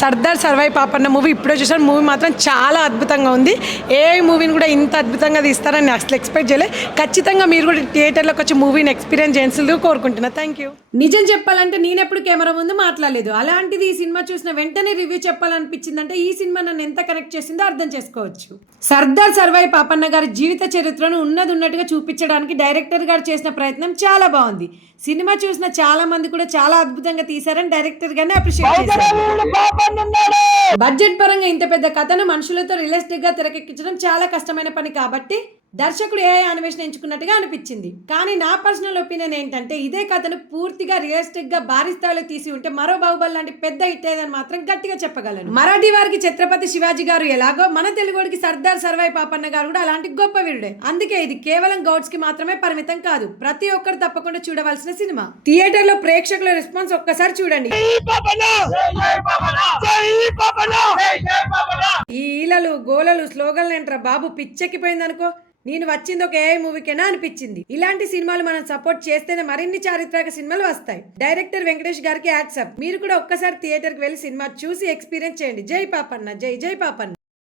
Sardar Sarvai Papanna movie ఇప్పుడే చూసాను. Movie మాత్రం చాలా అద్భుతంగా ఉంది. ఏ మూవీని కూడా ఇంత అద్భుతంగా తీస్తారని అసలు ఎక్స్పెక్ట్ చేయలేదు. ఖచ్చితంగా మీరు కూడా థియేటర్లోకి వచ్చి మూవీని ఎక్స్పీరియన్స్ చేయాల్సిందిగా కోరుకుంటున్నా. Thank you. నిజం చెప్పాలంటే నేను ఎప్పుడు కెమెరా ముందు మాట్లాడలేదు. అలాంటిది ఈ సినిమా చూసిన వెంటనే రివ్యూ చెప్పాలనిపించిందంటే ఈ సినిమా నన్ను ఎంత కనెక్ట్ చేసిందో అర్థం చేసుకోవచ్చు. సర్దార్ సర్వై పాపన్న గారి జీవిత చరిత్రను ఉన్నట్టుగా చూపించడానికి డైరెక్టర్ గారు చేసిన ప్రయత్నం చాలా బాగుంది. సినిమా చూసిన చాలా మంది కూడా చాలా అద్భుతంగా తీశారని డైరెక్టర్ గారిని అప్రిషియేట్ చేశారు. బడ్జెట్ పరంగా ఇంత పెద్ద కథను మనుషులతో రియలిస్టిక్ గా తెరకెక్కించడం చాలా కష్టమైన పని కాబట్టి దర్శకుడు ఏ అన్వేషణ ఎంచుకున్నట్టుగా అనిపించింది. కానీ నా పర్సనల్ ఒపీనియన్ ఏంటంటే ఇదే కథను పూర్తిగా రియలిస్టిక్ గా భారీ స్థాయిలో తీసి ఉంటే మరో బాహుబలి లాంటి పెద్ద హిట్ అయ్యేదని మాత్రం గట్టిగా చెప్పగలను. మరాఠీ వారికి ఛత్రపతి శివాజీ గారు ఎలాగో మన తెలుగుడికి సర్దార్ సర్వై పాపన్న గారు కూడా అలాంటి గొప్ప వీరుడే. అందుకే ఇది కేవలం గౌడ్స్ కి మాత్రమే పరిమితం కాదు, ప్రతి ఒక్కరు తప్పకుండా చూడవలసిన సినిమా. థియేటర్ లో ప్రేక్షకుల రెస్పాన్స్ ఒక్కసారి చూడండి. ఈ ఈలలు గోలలు స్లోగన్లు ఏంట్రా బాబు, పిచ్చెక్కిపోయింది అనుకో. నేను వచ్చింది ఒక ఏ మూవీకేనా అనిపించింది. ఇలాంటి సినిమాలు మనం సపోర్ట్ చేస్తేనే మరిన్ని చారిత్రక సినిమాలు వస్తాయి. డైరెక్టర్ వెంకటేష్ గారికి హ్యాట్స్ అప్. మీరు కూడా ఒక్కసారి థియేటర్ కి వెళ్ళి సినిమా చూసి ఎక్స్పీరియన్స్ చేయండి. జై పాపన్న, జై జై పాపన్న.